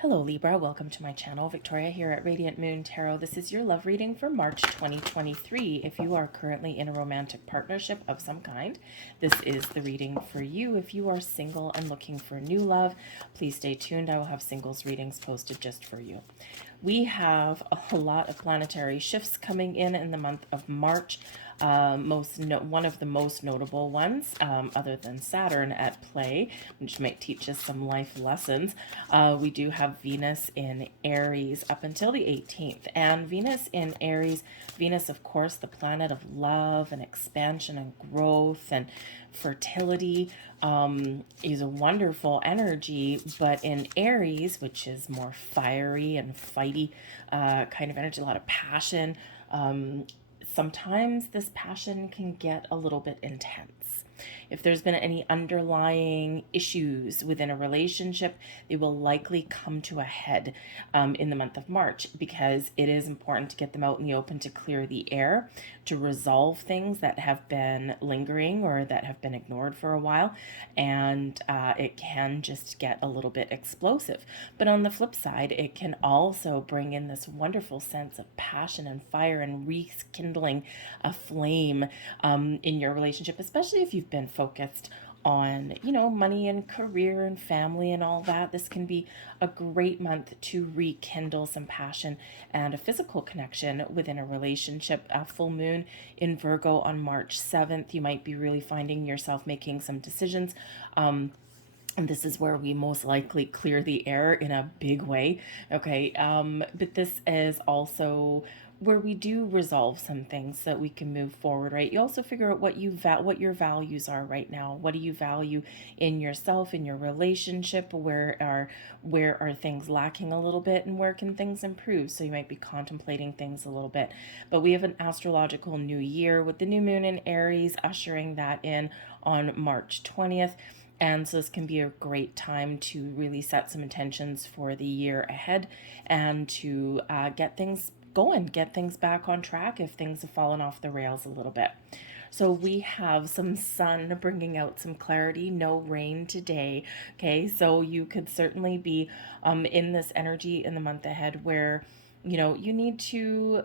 Hello Libra, welcome to my channel. Victoria here at Radiant Moon Tarot. This is your love reading for March 2023. If you are currently in a romantic partnership of some kind, this is the reading for you. If you are single and looking for new love, please stay tuned. I will have singles readings posted just for you. We have a lot of planetary shifts coming in the month of March. One of the most notable ones, other than Saturn at play, which might teach us some life lessons. We do have Venus in Aries up until the 18th. And Venus in Aries, Venus, of course, the planet of love and expansion and growth and fertility, is a wonderful energy. But in Aries, which is more fiery and fighty kind of energy, a lot of passion, sometimes this passion can get a little bit intense. If there's been any underlying issues within a relationship, they will likely come to a head in the month of March, because it is important to get them out in the open, to clear the air, to resolve things that have been lingering or that have been ignored for a while. And it can just get a little bit explosive. But on the flip side, it can also bring in this wonderful sense of passion and fire and rekindling a flame in your relationship, especially if you've been focused on, money and career and family and all that. This can be a great month to rekindle some passion and a physical connection within a relationship. A full moon in Virgo on March 7th. You might be really finding yourself making some decisions. And this is where we most likely clear the air in a big way. Okay. But this is also where we do resolve some things so that we can move forward, right? You also figure out what your values are right now. What do you value in yourself, in your relationship? Where are things lacking a little bit, and where can things improve? So you might be contemplating things a little bit. But we have an astrological new year with the new moon in Aries ushering that in on March 20th. And so this can be a great time to really set some intentions for the year ahead, and to get things going, get things back on track if things have fallen off the rails a little bit. So we have some sun bringing out some clarity, no rain today. Okay, so you could certainly be in this energy in the month ahead where, you need to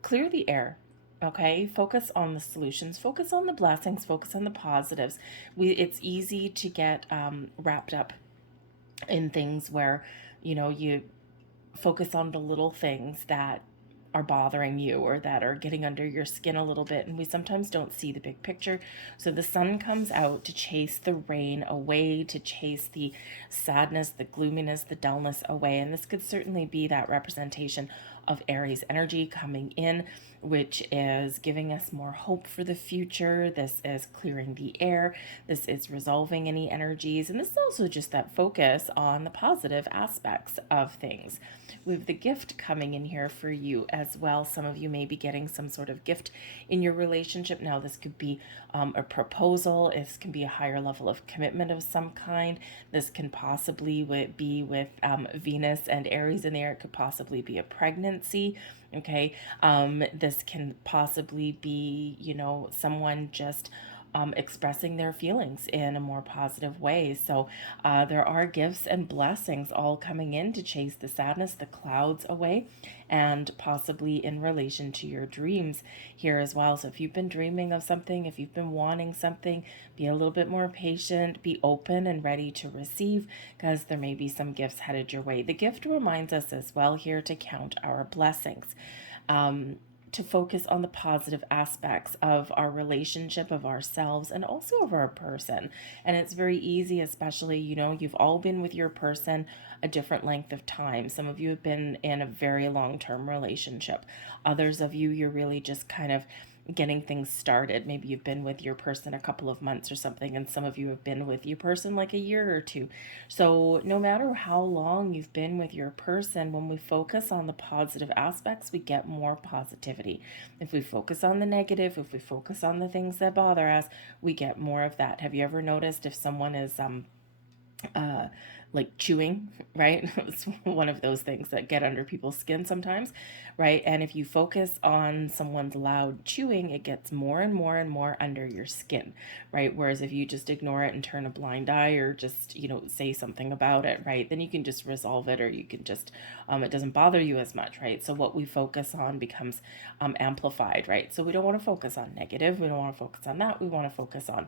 clear the air. Okay, focus on the solutions, focus on the blessings, focus on the positives. It's easy to get wrapped up in things where, you focus on the little things that are bothering you or that are getting under your skin a little bit, and we sometimes don't see the big picture. So the sun comes out to chase the rain away, to chase the sadness, the gloominess, the dullness away. And this could certainly be that representation of Aries energy coming in, which is giving us more hope for the future. This is clearing the air. This is resolving any energies. And this is also just that focus on the positive aspects of things. We have the gift coming in here for you as well. Some of you may be getting some sort of gift in your relationship. Now, this could be a proposal. This can be a higher level of commitment of some kind. This can possibly be with Venus and Aries in there. It could possibly be a pregnancy. Okay. This can possibly be, someone just expressing their feelings in a more positive way. So there are gifts and blessings all coming in to chase the sadness, the clouds away, and possibly in relation to your dreams here as well. So if you've been dreaming of something, if you've been wanting something, be a little bit more patient, be open and ready to receive, because there may be some gifts headed your way. The gift reminds us as well here to count our blessings. To focus on the positive aspects of our relationship, of ourselves, and also of our person. And it's very easy, especially, you've all been with your person a different length of time. Some of you have been in a very long-term relationship. Others of you, you're really just kind of getting things started. Maybe you've been with your person a couple of months or something, and some of you have been with your person like a year or two. So no matter how long you've been with your person, when we focus on the positive aspects, we get more positivity. If we focus on the negative, if we focus on the things that bother us, we get more of that. Have you ever noticed if someone is like chewing, right? It's one of those things that get under people's skin sometimes, right? And if you focus on someone's loud chewing, it gets more and more and more under your skin, right? Whereas if you just ignore it and turn a blind eye, or just, say something about it, right? Then you can just resolve it, or you can just, it doesn't bother you as much, right? So what we focus on becomes amplified, right? So we don't want to focus on negative. We don't want to focus on that. We want to focus on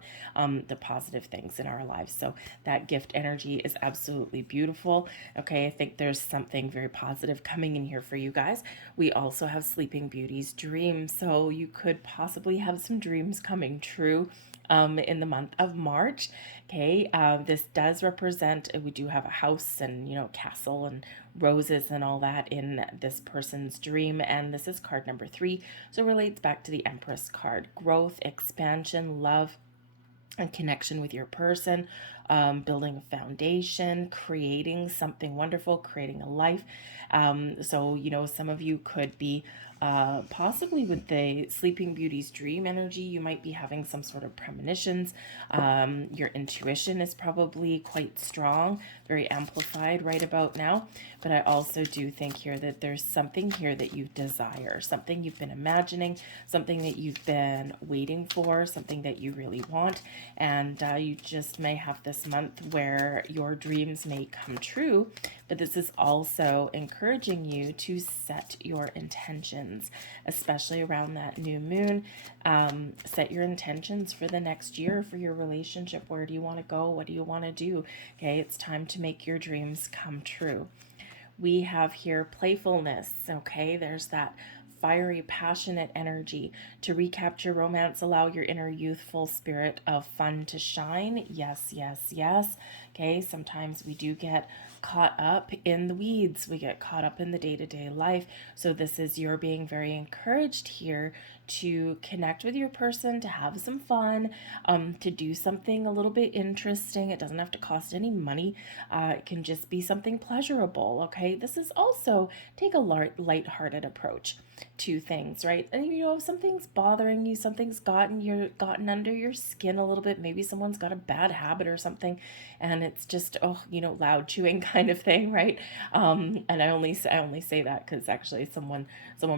the positive things in our lives. So that gift energy is absolutely beautiful. Okay, I think there's something very positive coming in here for you guys. We also have Sleeping Beauty's dream. So you could possibly have some dreams coming true in the month of March. Okay, this does represent, we do have a house and, castle and roses and all that in this person's dream. And this is card number 3. So it relates back to the Empress card: growth, expansion, love, and connection with your person, building a foundation, creating something wonderful, creating a life. So, some of you could be possibly with the Sleeping Beauty's dream energy, you might be having some sort of premonitions. Your intuition is probably quite strong, very amplified right about now. But I also do think here that there's something here that you desire, something you've been imagining, something that you've been waiting for, something that you really want. And you just may have this month where your dreams may come true. But this is also encouraging you to set your intentions, especially around that new moon. Set your intentions for the next year, for your relationship. Where do you want to go? What do you want to do? Okay, it's time to make your dreams come true. We have here playfulness. Okay, there's that fiery, passionate energy. To recapture romance, allow your inner youthful spirit of fun to shine. Yes, yes, yes. Okay, sometimes we do get caught up in the weeds. We get caught up in the day-to-day life. So this is you're being very encouraged here to connect with your person, to have some fun, to do something a little bit interesting. It doesn't have to cost any money. It can just be something pleasurable. Okay, this is also take a light-hearted approach to things, right? And if something's bothering you, something's gotten under your skin a little bit. Maybe someone's got a bad habit or something, and it's just loud chewing kind of thing, right? And I only say that because actually someone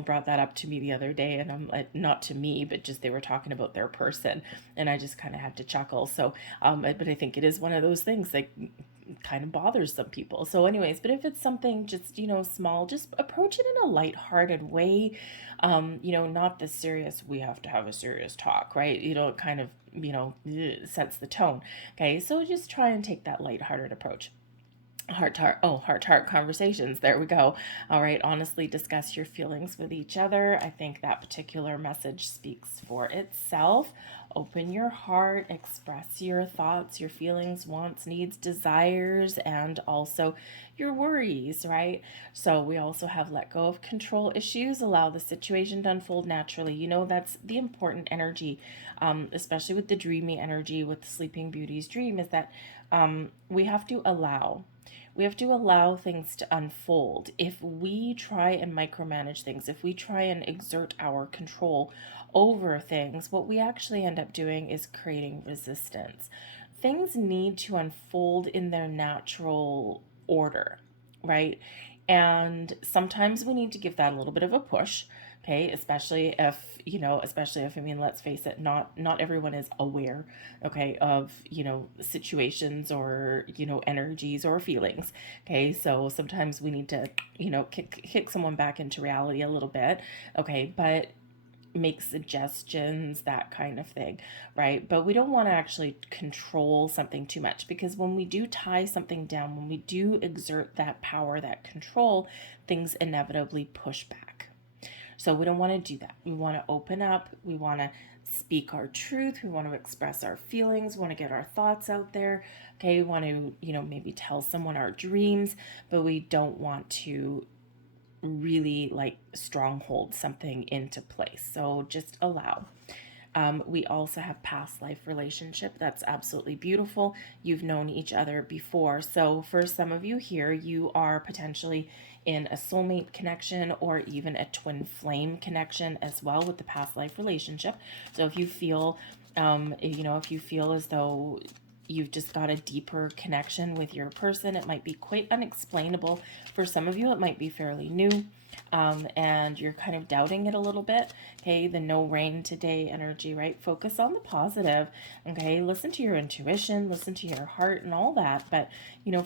brought that up to me the other day, and I'm not to me, but just they were talking about their person, and I just kind of had to chuckle. So, but I think it is one of those things that kind of bothers some people. So anyways, but if it's something just, small, just approach it in a lighthearted way. Not the serious, we have to have a serious talk, right? It kind of, sets the tone. Okay. So just try and take that lighthearted approach. Heart-to-heart conversations. There we go. All right. Honestly discuss your feelings with each other. I think that particular message speaks for itself. Open your heart, express your thoughts, your feelings, wants, needs, desires, and also your worries, right? So we also have let go of control issues, allow the situation to unfold naturally. That's the important energy, especially with the dreamy energy, with Sleeping Beauty's dream, is that we have to allow. We have to allow things to unfold. If we try and micromanage things, if we try and exert our control over things, what we actually end up doing is creating resistance. Things need to unfold in their natural order, right? And sometimes we need to give that a little bit of a push. Okay, especially if, I mean, let's face it, not everyone is aware, okay, of, situations or, energies or feelings. Okay, so sometimes we need to, kick someone back into reality a little bit. Okay, but make suggestions, that kind of thing, right? But we don't want to actually control something too much, because when we do tie something down, when we do exert that power, that control, things inevitably push back. So we don't want to do that. We want to open up. We want to speak our truth. We want to express our feelings. We want to get our thoughts out there. Okay, we want to, maybe tell someone our dreams, but we don't want to really stronghold something into place. So just allow. We also have past life relationship. That's absolutely beautiful. You've known each other before. So for some of you here, you are potentially in a soulmate connection or even a twin flame connection as well with the past life relationship. So if you feel, if you feel as though you've just got a deeper connection with your person. It might be quite unexplainable. For some of you, it might be fairly new. And you're kind of doubting it a little bit. Okay, the no rain today energy, right? Focus on the positive. Okay, listen to your intuition, listen to your heart and all that, but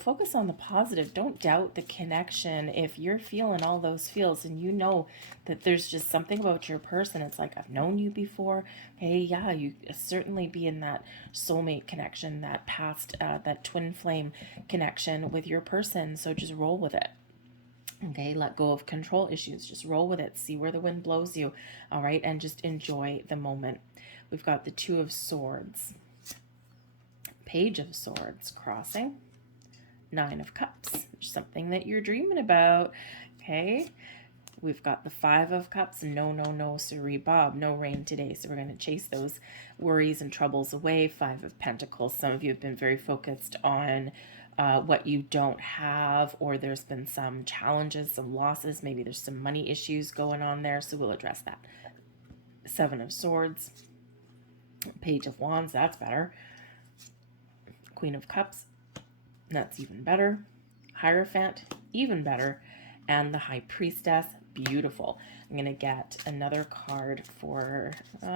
focus on the positive. Don't doubt the connection. If you're feeling all those feels and you know that there's just something about your person, it's like, I've known you before. Okay, yeah, you certainly be in that soulmate connection, that past, that twin flame connection with your person. So just roll with it. Okay, let go of control issues. Just roll with it. See where the wind blows you. All right, and just enjoy the moment. We've got the Two of Swords, Page of Swords crossing, Nine of Cups, something that you're dreaming about. Okay, we've got the Five of Cups. No, sorry, Bob. No rain today. So we're going to chase those worries and troubles away. Five of Pentacles. Some of you have been very focused on what you don't have, or there's been some challenges, some losses. Maybe there's some money issues going on there. So we'll address that. Seven of Swords, Page of Wands. That's better. Queen of Cups. That's even better. Hierophant. Even better. And the High Priestess. Beautiful. I'm going to get another card for, nope,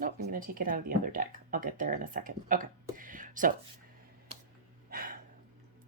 I'm going to take it out of the other deck. I'll get there in a second. Okay. So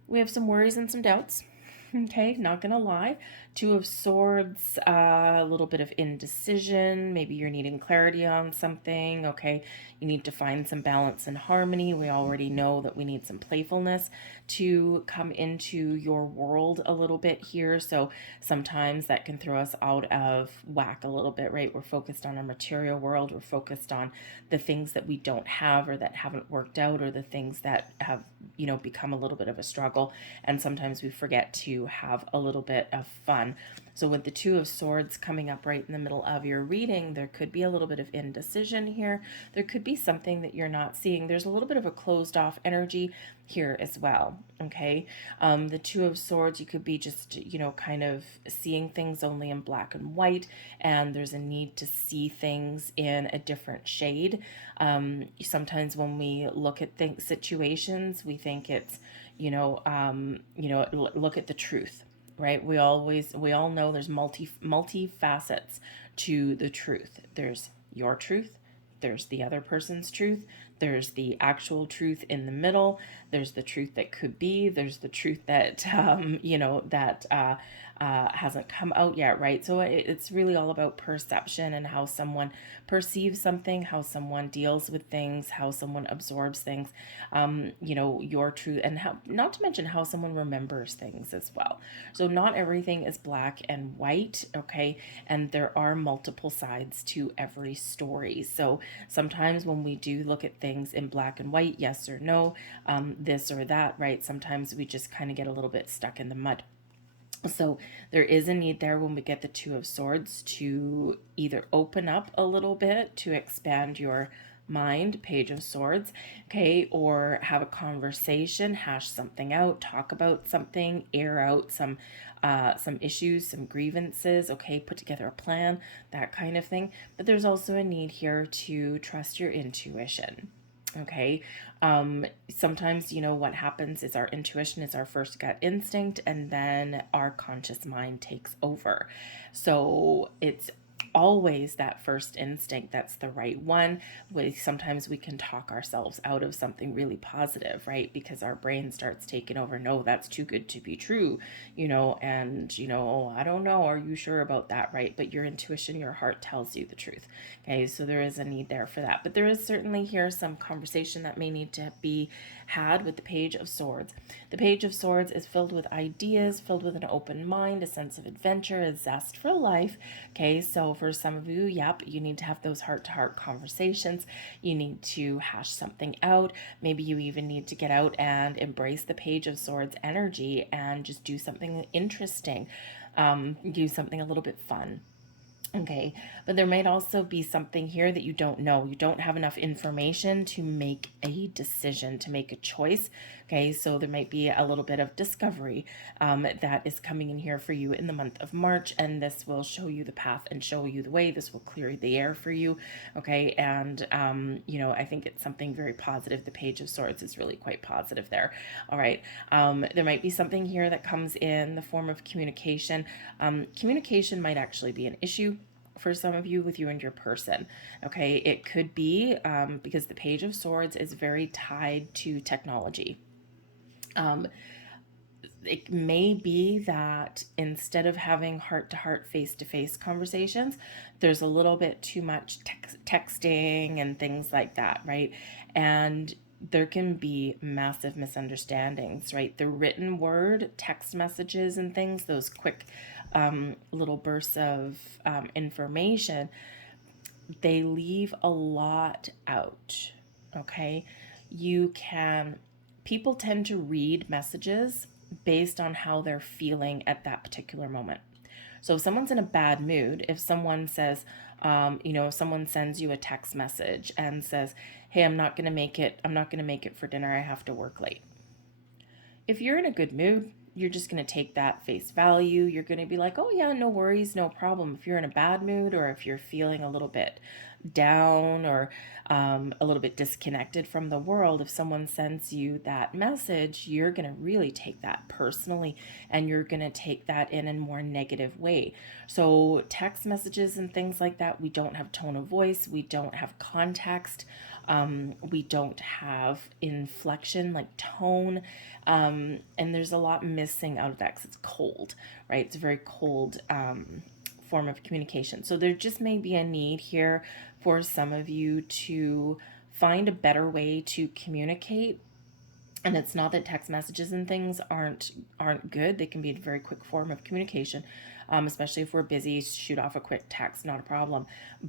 we have some worries and some doubts. Okay, not gonna lie. Two of Swords, a little bit of indecision. Maybe you're needing clarity on something. Okay, you need to find some balance and harmony. We already know that we need some playfulness to come into your world a little bit here. So sometimes that can throw us out of whack a little bit, right? We're focused on our material world. We're focused on the things that we don't have or that haven't worked out, or the things that have, become a little bit of a struggle. And sometimes we forget to have a little bit of fun. So with the Two of Swords coming up right in the middle of your reading, there could be a little bit of indecision here. There could be something that you're not seeing. There's a little bit of a closed off energy here as well. Okay. The Two of Swords, you could be just, kind of seeing things only in black and white, and there's a need to see things in a different shade. Sometimes when we look at situations, we think it's, look at the truth, right? We all know there's multi facets to the truth. There's your truth, there's the other person's truth, there's the actual truth in the middle, there's the truth that could be, there's the truth that hasn't come out yet, right? So it's really all about perception and how someone perceives something, how someone deals with things, how someone absorbs things, your truth, and how, not to mention how someone remembers things as well. So not everything is black and white, okay? And there are multiple sides to every story. So sometimes when we do look at things in black and white, yes or no, this or that, right? Sometimes we just kind of get a little bit stuck in the mud. So there is a need there when we get the Two of Swords to either open up a little bit to expand your mind, Page of Swords, okay, or have a conversation, hash something out, talk about something, air out some issues, some grievances, okay, put together a plan, that kind of thing. But there's also a need here to trust your intuition. Okay. Sometimes, what happens is our intuition is our first gut instinct, and then our conscious mind takes over. So it's always that first instinct that's the right one. Sometimes we can talk ourselves out of something really positive, right? Because our brain starts taking over. No, that's too good to be true, and oh, I don't know, are you sure about that, right? But your intuition, your heart tells you the truth. Okay, so there is a need there for that. But there is certainly here some conversation that may need to be had with the Page of Swords. The Page of Swords is filled with ideas, filled with an open mind, a sense of adventure, a zest for life. Okay, so for some of you, yep, you need to have those heart-to-heart conversations. You need to hash something out. Maybe you even need to get out and embrace the Page of Swords energy and just do something interesting, do something a little bit fun. Okay, but there might also be something here that you don't know. You don't have enough information to make a decision, to make a choice. Okay, so there might be a little bit of discovery that is coming in here for you in the month of March, and this will show you the path and show you the way. This will clear the air for you. Okay, and I think it's something very positive. The Page of Swords is really quite positive there. All right, there might be something here that comes in the form of communication. Communication might actually be an issue for some of you with you and your person. Okay, it could be because the Page of Swords is very tied to technology. It may be that instead of having heart-to-heart, face-to-face conversations, there's a little bit too much texting and things like that, right? And there can be massive misunderstandings, right? The written word, text messages and things, those quick little bursts of information, they leave a lot out, okay? People tend to read messages based on how they're feeling at that particular moment. So if someone's in a bad mood, if someone says, if someone sends you a text message and says, hey, I'm not going to make it for dinner, I have to work late. If you're in a good mood, you're just going to take that face value. You're going to be like, oh yeah, no worries, no problem. If you're in a bad mood, or if you're feeling a little bit down, or a little bit disconnected from the world, if someone sends you that message, you're going to really take that personally, and you're going to take that in a more negative way. So text messages and things like that, we don't have tone of voice, we don't have context, we don't have inflection, like tone, and there's a lot missing out of that because it's cold, right? It's a very cold form of communication. So there just may be a need here for some of you to find a better way to communicate. And it's not that text messages and things aren't good. They can be a very quick form of communication, especially if we're busy. Shoot off a quick text, not a problem.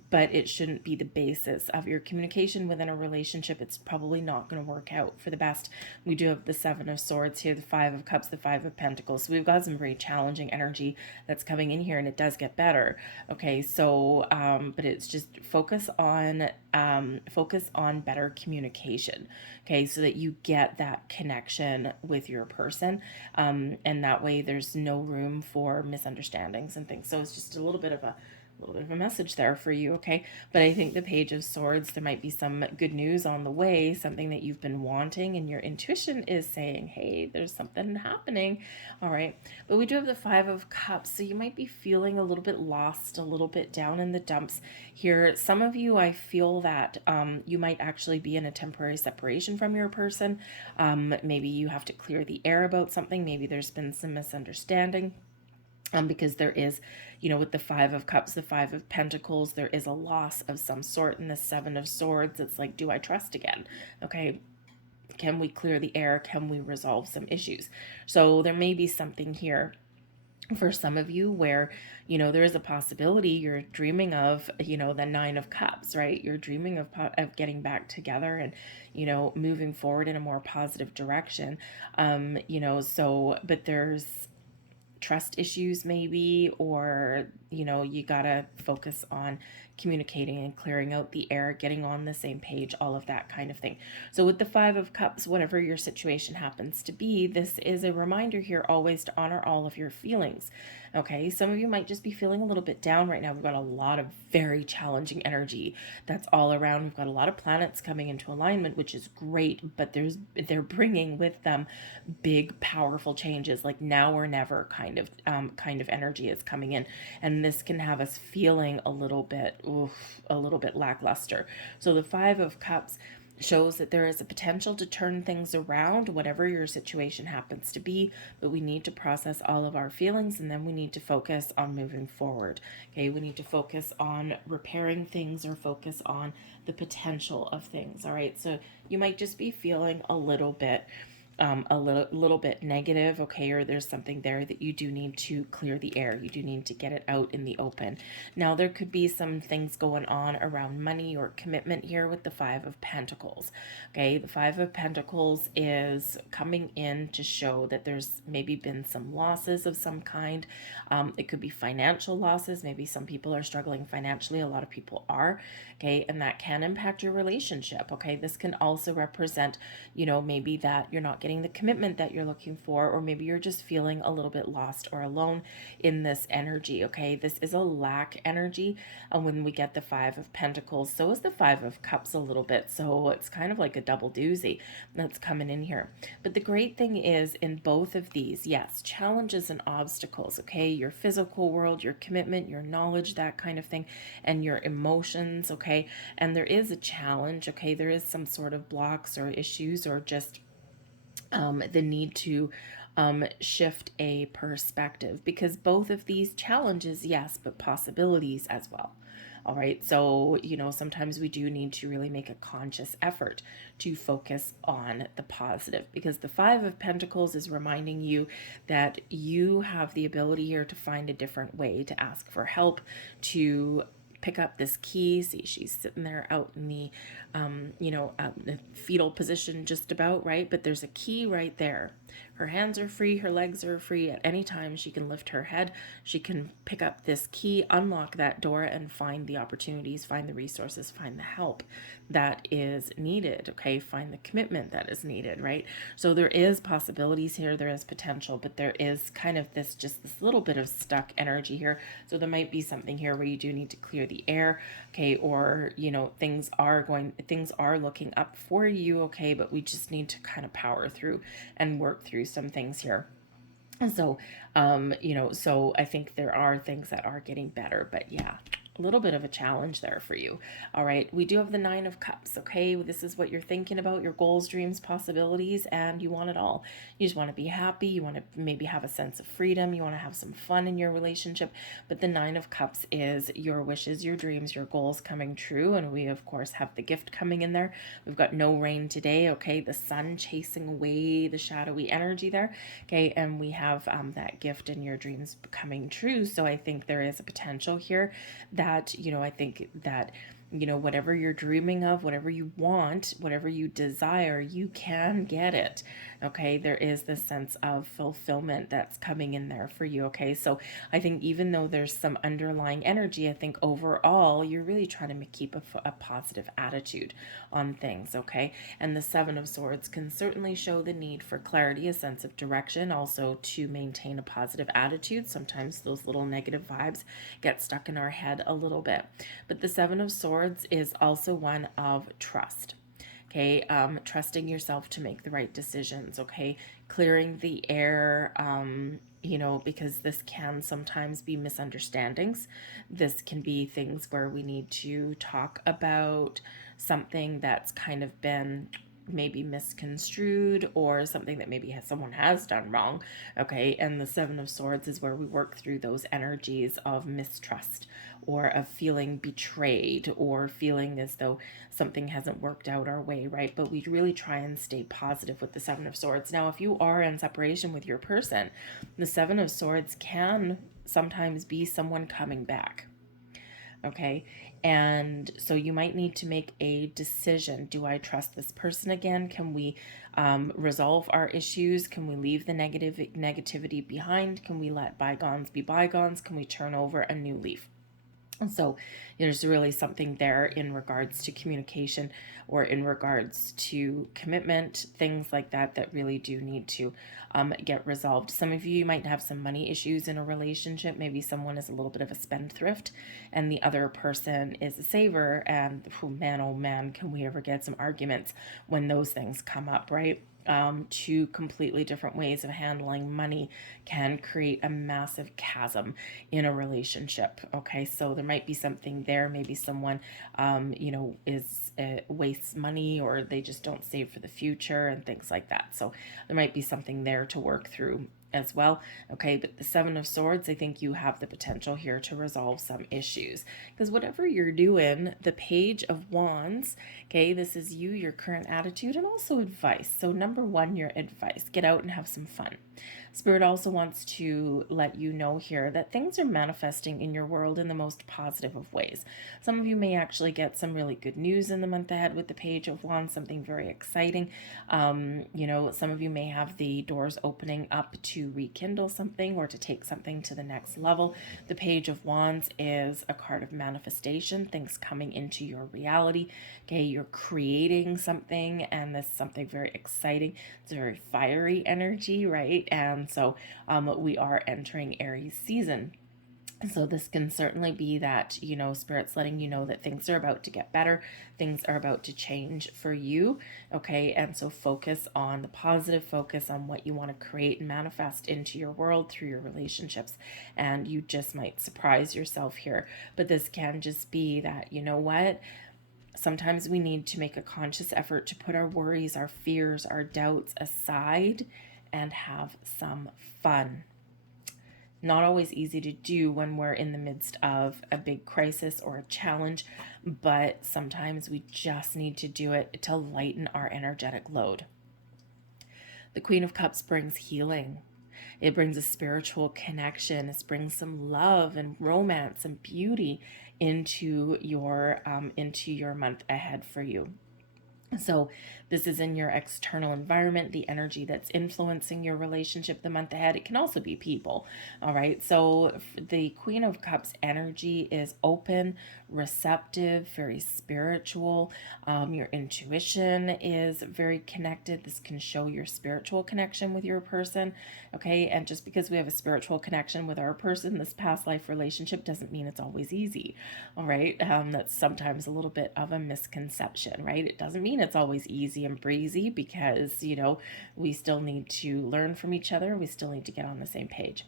But it shouldn't be the basis of your communication within a relationship. It's probably not going to work out for the best. We do have the Seven of Swords here, the Five of Cups, the Five of Pentacles. So we've got some very challenging energy that's coming in here, and it does get better. Okay, so but it's just focus on better communication. Okay, so that you get that connection with your person, and that way there's no room for misunderstandings and things. So it's just a little bit of a message there for you, okay? But I think the Page of Swords, there might be some good news on the way, something that you've been wanting, and your intuition is saying, hey, there's something happening, all right? But we do have the Five of Cups, so you might be feeling a little bit lost, a little bit down in the dumps here. Some of you, I feel that you might actually be in a temporary separation from your person. Maybe you have to clear the air about something. Maybe there's been some misunderstanding. Because there is, with the Five of Cups, the Five of Pentacles, there is a loss of some sort. In the Seven of Swords, it's like, do I trust again? Okay, can we clear the air? Can we resolve some issues? So there may be something here for some of you where, there is a possibility you're dreaming of, the Nine of Cups, right? You're dreaming of getting back together and, moving forward in a more positive direction. But there's trust issues maybe, or you gotta focus on communicating and clearing out the air, getting on the same page, all of that kind of thing. So with the Five of Cups, whatever your situation happens to be, this is a reminder here always to honor all of your feelings. Okay, some of you might just be feeling a little bit down right now. We've got a lot of very challenging energy that's all around. We've got a lot of planets coming into alignment, which is great, but they're bringing with them big, powerful changes, like now or never kind of energy is coming in, and this can have us feeling a little bit lackluster. So the Five of Cups shows that there is a potential to turn things around, whatever your situation happens to be, but we need to process all of our feelings, and then we need to focus on moving forward. Okay, we need to focus on repairing things, or focus on the potential of things. All right, so you might just be feeling a little bit a little bit negative, okay, or there's something there that you do need to clear the air. You do need to get it out in the open. Now, there could be some things going on around money or commitment here with the Five of Pentacles. Okay, the Five of Pentacles is coming in to show that there's maybe been some losses of some kind. It could be financial losses. Maybe some people are struggling financially. A lot of people are. Okay, and that can impact your relationship. Okay, this can also represent, maybe that you're not getting the commitment that you're looking for, or maybe you're just feeling a little bit lost or alone in this energy. Okay, this is a lack energy. And when we get the Five of Pentacles, so is the Five of Cups a little bit. So it's kind of like a double doozy that's coming in here. But the great thing is, in both of these, yes, challenges and obstacles. Okay, your physical world, your commitment, your knowledge, that kind of thing, and your emotions. Okay, and there is a challenge. Okay, there is some sort of blocks or issues, or just the need to shift a perspective, because both of these challenges, yes, but possibilities as well. All right, so sometimes we do need to really make a conscious effort to focus on the positive, because the Five of Pentacles is reminding you that you have the ability here to find a different way to ask for help, to pick up this key. See, she's sitting there out in the, the fetal position just about, right? But there's a key right there. Her hands are free, her legs are free. At any time, she can lift her head. She can pick up this key, unlock that door, and find the opportunities, find the resources, find the help that is needed, okay? Find the commitment that is needed, right? So there is possibilities here, there is potential, but there is kind of this little bit of stuck energy here. So there might be something here where you do need to clear the air, okay? Or, things are looking up for you, okay? But we just need to kind of power through and work through some things here. And so, so I think there are things that are getting better, but yeah, a little bit of a challenge there for you. All right, we do have the Nine of Cups, okay? This is what you're thinking about, your goals, dreams, possibilities, and you want it all. You just want to be happy. You want to maybe have a sense of freedom. You want to have some fun in your relationship. But the Nine of Cups is your wishes, your dreams, your goals coming true. And we, of course, have the gift coming in there. We've got no rain today, okay? The sun chasing away the shadowy energy there, okay? And we have that gift in your dreams coming true. So I think there is a potential here that, I think that, whatever you're dreaming of, whatever you want, whatever you desire, you can get it. Okay, there is this sense of fulfillment that's coming in there for you. Okay, so I think even though there's some underlying energy, I think overall you're really trying to keep a positive attitude on things. Okay, and the Seven of Swords can certainly show the need for clarity, a sense of direction, also to maintain a positive attitude. Sometimes those little negative vibes get stuck in our head a little bit. But the Seven of Swords is also one of trust. Okay, trusting yourself to make the right decisions. Okay, clearing the air, because this can sometimes be misunderstandings. This can be things where we need to talk about something that's kind of been maybe misconstrued, or something that maybe someone has done wrong. Okay, and the Seven of Swords is where we work through those energies of mistrust, or of feeling betrayed, or feeling as though something hasn't worked out our way, right? But we really try and stay positive with the Seven of Swords. Now, if you are in separation with your person, the Seven of Swords can sometimes be someone coming back. Okay, and so you might need to make a decision. Do I trust this person again? Can we resolve our issues? Can we leave the negativity behind? Can we let bygones be bygones? Can we turn over a new leaf? And so there's really something there in regards to communication, or in regards to commitment, things like that, that really do need to get resolved. Some of you might have some money issues in a relationship. Maybe someone is a little bit of a spendthrift and the other person is a saver. And oh man, can we ever get some arguments when those things come up, right? Two completely different ways of handling money can create a massive chasm in a relationship. Okay, so there might be something there. Maybe someone, wastes money, or they just don't save for the future and things like that. So there might be something there to work through as well. Okay, but the Seven of Swords, I think you have the potential here to resolve some issues, because whatever you're doing, the Page of Wands, okay, this is you, your current attitude, and also advice. So number one, your advice, get out and have some fun. Spirit also wants to let you know here that things are manifesting in your world in the most positive of ways. Some of you may actually get some really good news in the month ahead with the Page of Wands, something very exciting. Some of you may have the doors opening up to rekindle something or to take something to the next level. The Page of Wands is a card of manifestation, things coming into your reality. Okay, you're creating something, and this is something very exciting. It's a very fiery energy, right? And so we are entering Aries season. So this can certainly be that, Spirit's letting you know that things are about to get better. Things are about to change for you. Okay. And so focus on the positive, focus on what you want to create and manifest into your world through your relationships. And you just might surprise yourself here. But this can just be that, you know what? Sometimes we need to make a conscious effort to put our worries, our fears, our doubts aside and have some fun. Not always easy to do when we're in the midst of a big crisis or a challenge, but sometimes we just need to do it to lighten our energetic load. The Queen of Cups brings healing. It brings a spiritual connection. It brings some love and romance and beauty into your month ahead for you. So this is in your external environment, the energy that's influencing your relationship the month ahead. It can also be people. All right. So the Queen of Cups energy is open, receptive, very spiritual. Your intuition is very connected. This can show your spiritual connection with your person. Okay. And just because we have a spiritual connection with our person, this past life relationship doesn't mean it's always easy. All right. That's sometimes a little bit of a misconception, right? It doesn't mean it's always easy and breezy, because we still need to learn from each other. We still need to get on the same page.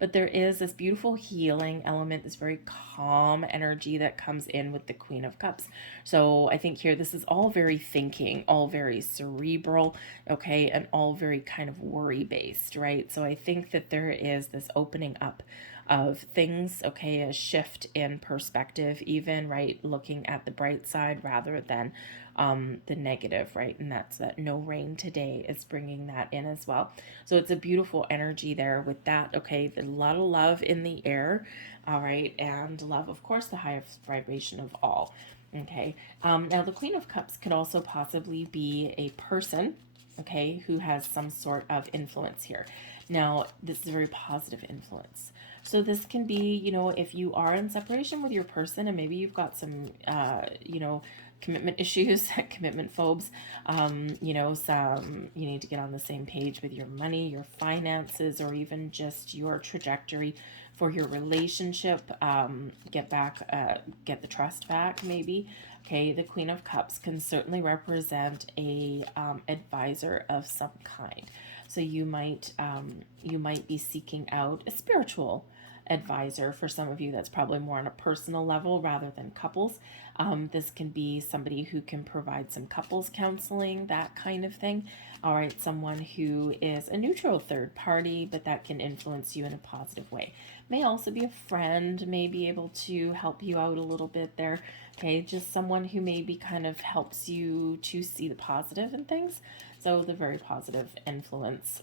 But there is this beautiful healing element, this very calm energy that comes in with the Queen of Cups. So I think here this is all very thinking, all very cerebral, okay, and all very kind of worry based, right? So I think that there is this opening up of things, okay, a shift in perspective even, right? Looking at the bright side rather than the negative, right? And that's that no rain today is bringing that in as well. So it's a beautiful energy there with that, okay? A lot of love in the air, all right? And love, of course, the highest vibration of all, okay? Now, the Queen of Cups could also possibly be a person, okay, who has some sort of influence here. Now, this is a very positive influence. So this can be, if you are in separation with your person and maybe you've got some, commitment issues, commitment phobes, you need to get on the same page with your money, your finances, or even just your trajectory for your relationship. Get the trust back, maybe. Okay, the Queen of Cups can certainly represent a advisor of some kind. So you might be seeking out a spiritual advisor. For some of you, that's probably more on a personal level rather than couples. This can be somebody who can provide some couples counseling, that kind of thing. All right, someone who is a neutral third party, but that can influence you in a positive way. May also be a friend, may be able to help you out a little bit there. Okay, just someone who maybe kind of helps you to see the positive in things. So the very positive influence,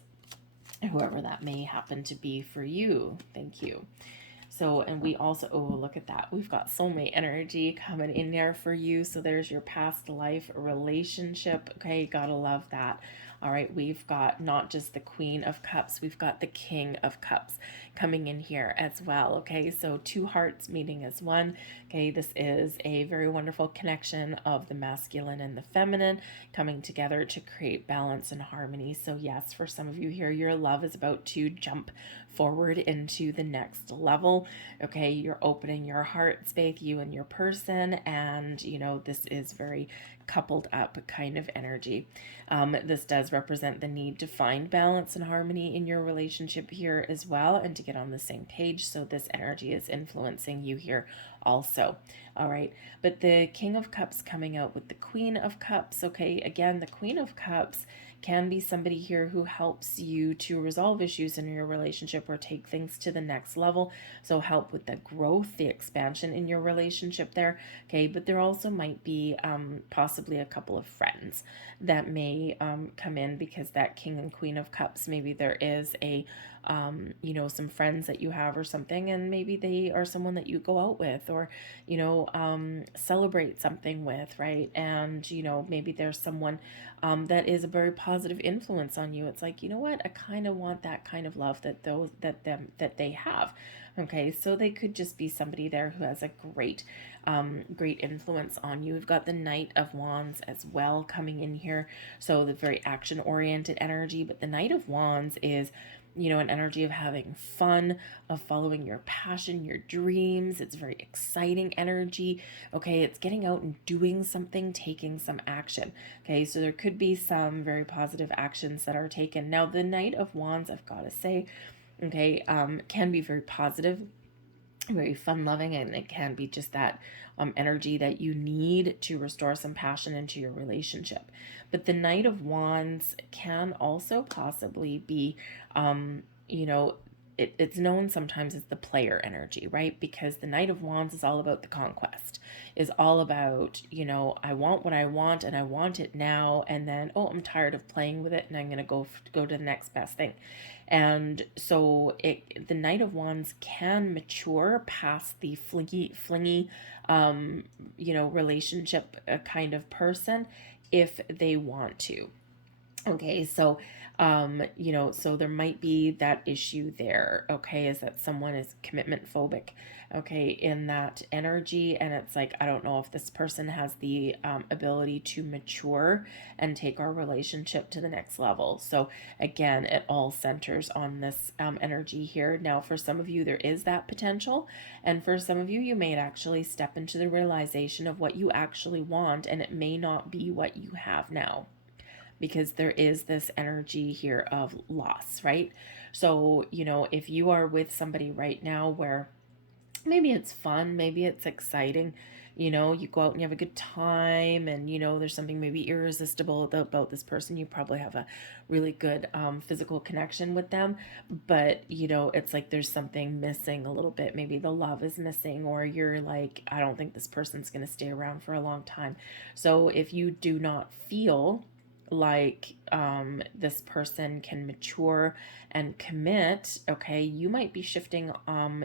whoever that may happen to be for you. Thank you. So, and we also, oh, look at that. We've got soulmate energy coming in there for you. So there's your past life relationship. Okay, gotta love that. All right, we've got not just the Queen of Cups, we've got the King of Cups coming in here as well. Okay, so two hearts meeting as one. Okay, this is a very wonderful connection of the masculine and the feminine coming together to create balance and harmony. So yes, for some of you here, your love is about to jump forward into the next level. Okay, you're opening your heart space, you and your person, and this is very coupled up kind of energy. This does represent the need to find balance and harmony in your relationship here as well, and to get on the same page. So this energy is influencing you here also. All right. But the King of Cups coming out with the Queen of Cups. Okay. Again, the Queen of Cups can be somebody here who helps you to resolve issues in your relationship or take things to the next level. So help with the growth, the expansion in your relationship there. Okay. But there also might be possibly a couple of friends that may come in, because that King and Queen of Cups, maybe there is a some friends that you have or something, and maybe they are someone that you go out with, or, celebrate something with, right? And, maybe there's someone that is a very positive influence on you. It's like, you know what? I kind of want that kind of love that they have. Okay, so they could just be somebody there who has a great influence on you. We've got the Knight of Wands as well coming in here, so the very action-oriented energy. But the Knight of Wands is, an energy of having fun, of following your passion, your dreams. It's very exciting energy. Okay, it's getting out and doing something, taking some action. Okay, so there could be some very positive actions that are taken. Now, the Knight of Wands, I've got to say, okay, can be very positive, very fun loving, and it can be just that energy that you need to restore some passion into your relationship. But the Knight of Wands can also possibly be, it's known sometimes as the player energy, right? Because the Knight of Wands is all about the conquest, is all about, I want what I want and I want it now. And then, oh, I'm tired of playing with it and I'm going to go to the next best thing. And so the Knight of Wands can mature past the flingy, relationship kind of person if they want to. Okay, so so there might be that issue there, okay, is that someone is commitment phobic, okay, in that energy, and it's like, I don't know if this person has the ability to mature and take our relationship to the next level. So again, it all centers on this energy here. Now, for some of you, there is that potential, and for some of you, you may actually step into the realization of what you actually want, and it may not be what you have now, because there is this energy here of loss, right? So, if you are with somebody right now where maybe it's fun, maybe it's exciting, you go out and you have a good time, and, there's something maybe irresistible about this person. You probably have a really good physical connection with them, but, it's like there's something missing a little bit. Maybe the love is missing, or you're like, I don't think this person's going to stay around for a long time. So if you do not feel like this person can mature and commit, okay, you might be shifting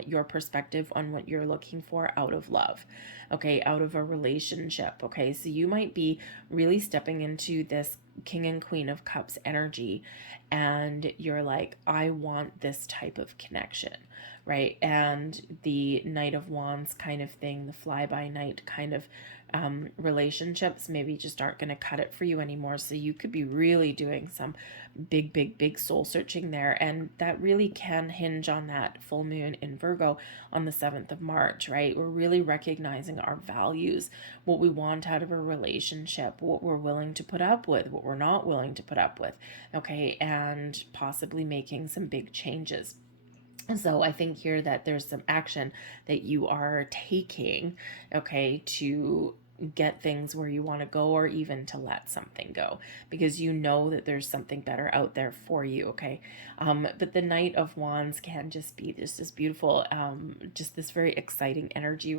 your perspective on what you're looking for out of love, okay, out of a relationship. Okay, so you might be really stepping into this King and Queen of Cups energy, and you're like, I want this type of connection, right? And the Knight of Wands kind of thing, the fly-by-night kind of relationships maybe just aren't going to cut it for you anymore. So you could be really doing some big soul searching there, and that really can hinge on that full moon in Virgo on the 7th of March, right? We're really recognizing our values, what we want out of a relationship, what we're willing to put up with, what we're not willing to put up with, okay, and possibly making some big changes. So I think here that there's some action that you are taking, okay, to get things where you want to go, or even to let something go, because you know that there's something better out there for you, okay? But the Knight of Wands can just be this beautiful, just this very exciting energy,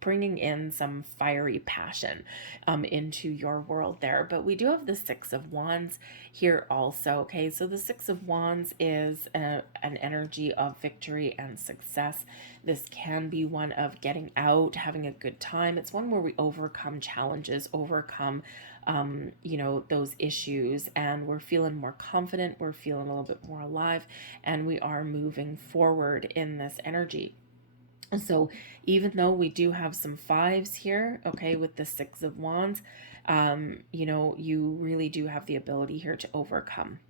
bringing in some fiery passion into your world there. But we do have the Six of Wands here also, okay? So the Six of Wands is an energy of victory and success. This can be one of getting out, having a good time. It's one where we overcome challenges, overcome those issues, and we're feeling more confident, we're feeling a little bit more alive, and we are moving forward in this energy. So even though we do have some fives here, okay, with the Six of Wands, you really do have the ability here to overcome.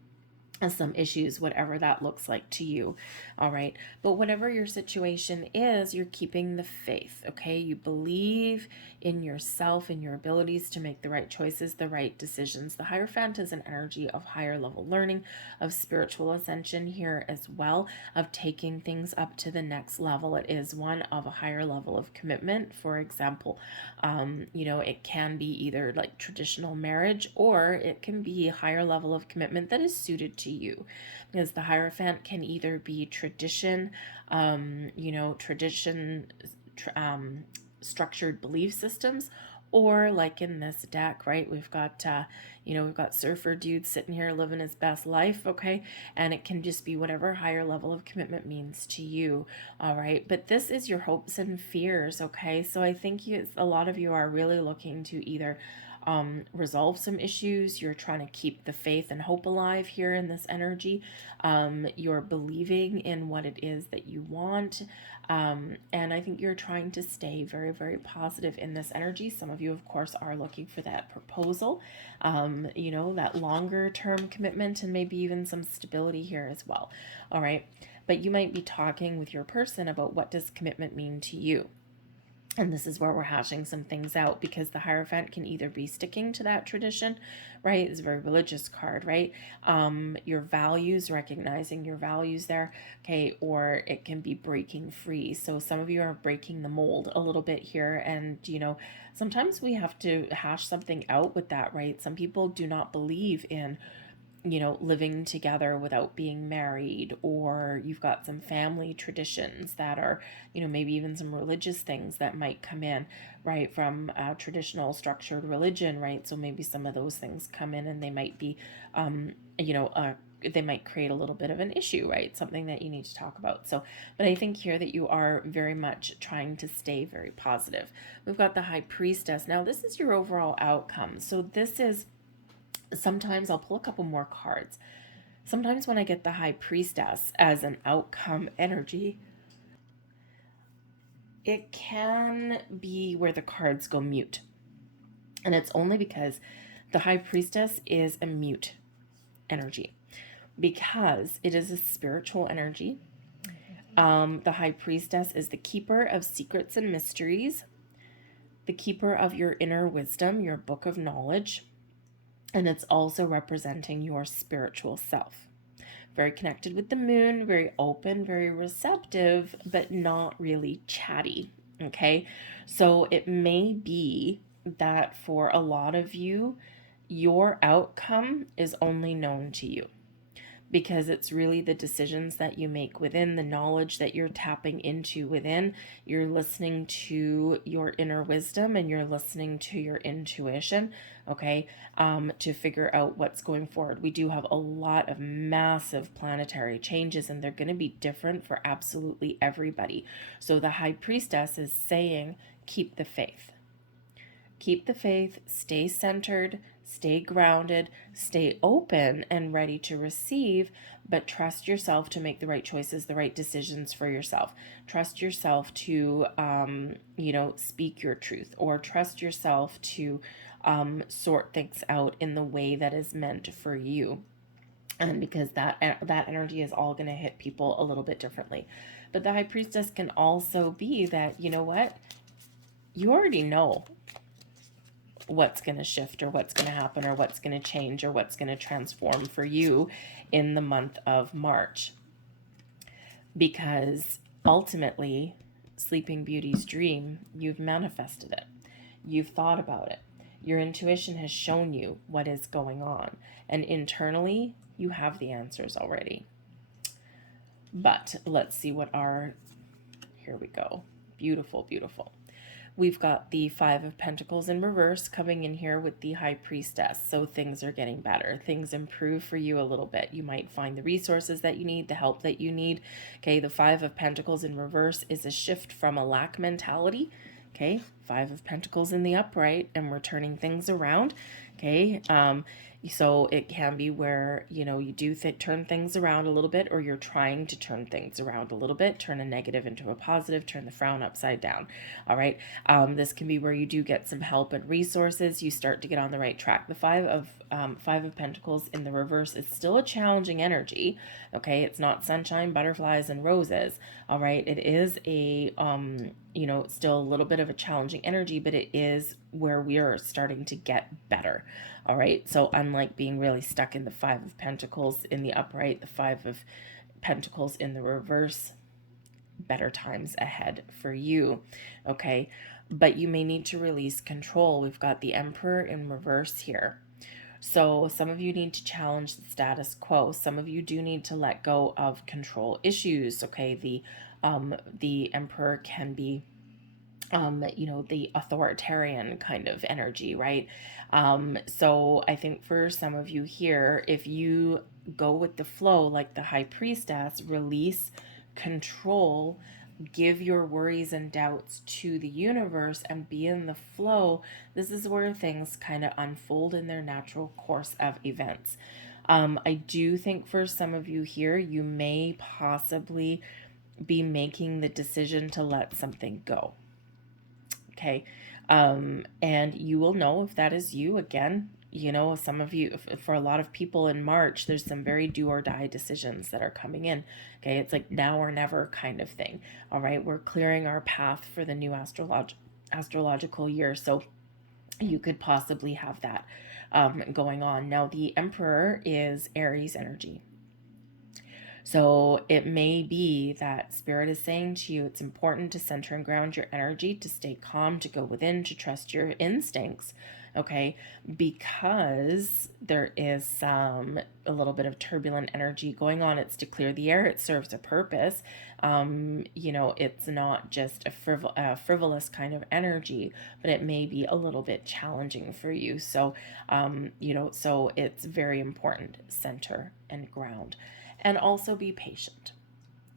some issues, whatever that looks like to you. All right. But whatever your situation is, you're keeping the faith. Okay. You believe in yourself and your abilities to make the right choices, the right decisions. The Hierophant is an energy of higher level learning, of spiritual ascension here as well, of taking things up to the next level. It is one of a higher level of commitment. For example, it can be either like traditional marriage, or it can be a higher level of commitment that is suited to you, because the Hierophant can either be tradition, structured belief systems, or like in this deck, right, we've got surfer dude sitting here living his best life. Okay. And it can just be whatever higher level of commitment means to you. All right. But this is your hopes and fears. Okay. So I think a lot of you are really looking to either resolve some issues. You're trying to keep the faith and hope alive here in this energy. You're believing in what it is that you want. And I think you're trying to stay very, very positive in this energy. Some of you, of course, are looking for that proposal, that longer term commitment, and maybe even some stability here as well. All right. But you might be talking with your person about what does commitment mean to you. And this is where we're hashing some things out, because the Hierophant can either be sticking to that tradition, right? It's a very religious card, right? Your values, recognizing your values there, okay? Or it can be breaking free. So some of you are breaking the mold a little bit here. And, sometimes we have to hash something out with that, right? Some people do not believe in living together without being married, or you've got some family traditions that are, maybe even some religious things that might come in, right, from a traditional structured religion, right? So maybe some of those things come in, and they might be, they might create a little bit of an issue, right? Something that you need to talk about. So, but I think here that you are very much trying to stay very positive. We've got the High Priestess. Now, this is your overall outcome. So this is, sometimes I'll pull a couple more cards. Sometimes when I get the High Priestess as an outcome energy, it can be where the cards go mute. And it's only because the High Priestess is a mute energy, because it is a spiritual energy. The High Priestess is the keeper of secrets and mysteries, the keeper of your inner wisdom, your book of knowledge. And it's also representing your spiritual self. Very connected with the moon, very open, very receptive, but not really chatty. Okay. So it may be that for a lot of you, your outcome is only known to you, because it's really the decisions that you make within, the knowledge that you're tapping into within. You're listening to your inner wisdom, and you're listening to your intuition, okay, to figure out what's going forward. We do have a lot of massive planetary changes, and they're going to be different for absolutely everybody. So the High Priestess is saying, keep the faith. Keep the faith, stay centered, stay grounded, stay open and ready to receive, but trust yourself to make the right choices, the right decisions for yourself. Trust yourself to, speak your truth, or trust yourself to sort things out in the way that is meant for you. And because that energy is all going to hit people a little bit differently. But the High Priestess can also be that, you already know what's going to shift, or what's going to happen, or what's going to change, or what's going to transform for you in the month of March. Because ultimately, Sleeping Beauty's dream, you've manifested it. You've thought about it. Your intuition has shown you what is going on. And internally, you have the answers already. But let's see here we go. Beautiful, beautiful. We've got the Five of Pentacles in reverse coming in here with the High Priestess. So things are getting better. Things improve for you a little bit. You might find the resources that you need, the help that you need. Okay, the Five of Pentacles in reverse is a shift from a lack mentality. Okay, Five of Pentacles in the upright, and we're turning things around. Okay, So it can be where, you do turn things around a little bit, or you're trying to turn things around a little bit, turn a negative into a positive, turn the frown upside down. All right. This can be where you do get some help and resources. You start to get on the right track. The Five of Pentacles in the reverse is still a challenging energy. Okay. It's not sunshine, butterflies, and roses. All right. It is still a little bit of a challenging energy, but it is where we are starting to get better. All right. So unlike being really stuck in the Five of Pentacles in the upright, the Five of Pentacles in the reverse, better times ahead for you. Okay. But you may need to release control. We've got the Emperor in reverse here. So some of you need to challenge the status quo. Some of you do need to let go of control issues. Okay. The Emperor can be the authoritarian kind of energy, right? So I think for some of you here, if you go with the flow, like the High Priestess, release control, give your worries and doubts to the universe and be in the flow, this is where things kind of unfold in their natural course of events. I do think for some of you here, you may possibly be making the decision to let something go. Okay. And you will know if that is you. Again, some of you, for a lot of people in March, there's some very do or die decisions that are coming in. Okay. It's like now or never kind of thing. All right. We're clearing our path for the new astrological year. So you could possibly have that going on. Now, the Emperor is Aries energy. So it may be that Spirit is saying to you, it's important to center and ground your energy, to stay calm, to go within, to trust your instincts. Okay, because there is a little bit of turbulent energy going on. It's to clear the air. It serves a purpose. It's not just a frivolous kind of energy, but it may be a little bit challenging for you. So, so it's very important, center and ground. And also be patient.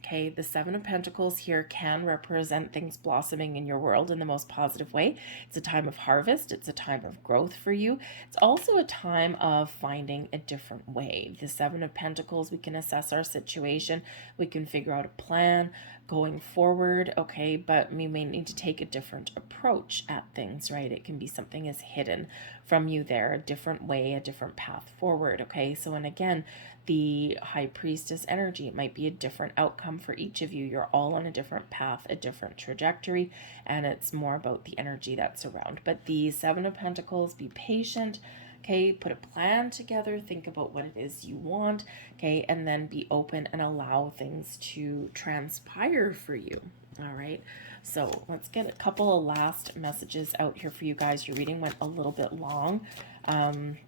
Okay, the Seven of Pentacles here can represent things blossoming in your world in the most positive way. It's a time of harvest. It's a time of growth for you. It's also a time of finding a different way. The Seven of Pentacles, we can assess our situation. We can figure out a plan going forward, okay, but we may need to take a different approach at things, right? It can be something is hidden from you there, a different way, a different path forward, okay? So, and again, the High Priestess energy, it might be a different outcome for each of you. You're all on a different path, a different trajectory, and it's more about the energy that's around. But the Seven of Pentacles, be patient, okay? Put a plan together, think about what it is you want, okay? And then be open and allow things to transpire for you, all right? So let's get a couple of last messages out here for you guys. Your reading went a little bit long,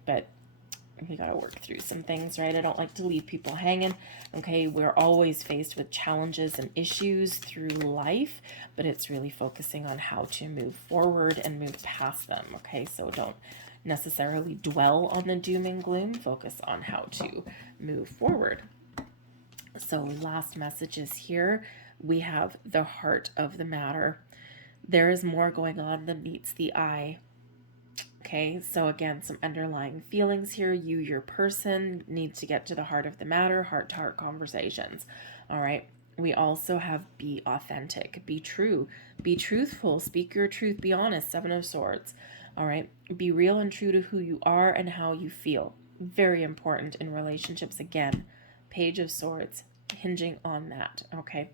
but we got to work through some things, right? I don't like to leave people hanging. Okay, we're always faced with challenges and issues through life, but it's really focusing on how to move forward and move past them. Okay, so don't necessarily dwell on the doom and gloom. Focus on how to move forward. So last messages here. We have the heart of the matter. There is more going on than meets the eye. Okay, so again, some underlying feelings here. You, your person, needs to get to the heart of the matter, heart-to-heart conversations. All right, we also have be authentic, be true, be truthful, speak your truth, be honest, Seven of Swords. All right, be real and true to who you are and how you feel. Very important in relationships. Again, Page of Swords, hinging on that, okay?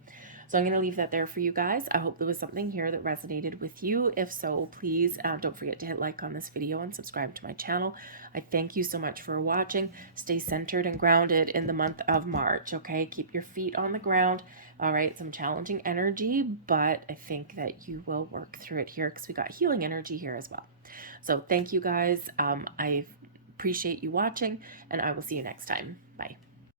So I'm going to leave that there for you guys. I hope there was something here that resonated with you. If so, please don't forget to hit like on this video and subscribe to my channel. I thank you so much for watching. Stay centered and grounded in the month of March, okay? Keep your feet on the ground. All right, some challenging energy, but I think that you will work through it here because we got healing energy here as well. So thank you guys. I appreciate you watching, and I will see you next time. Bye.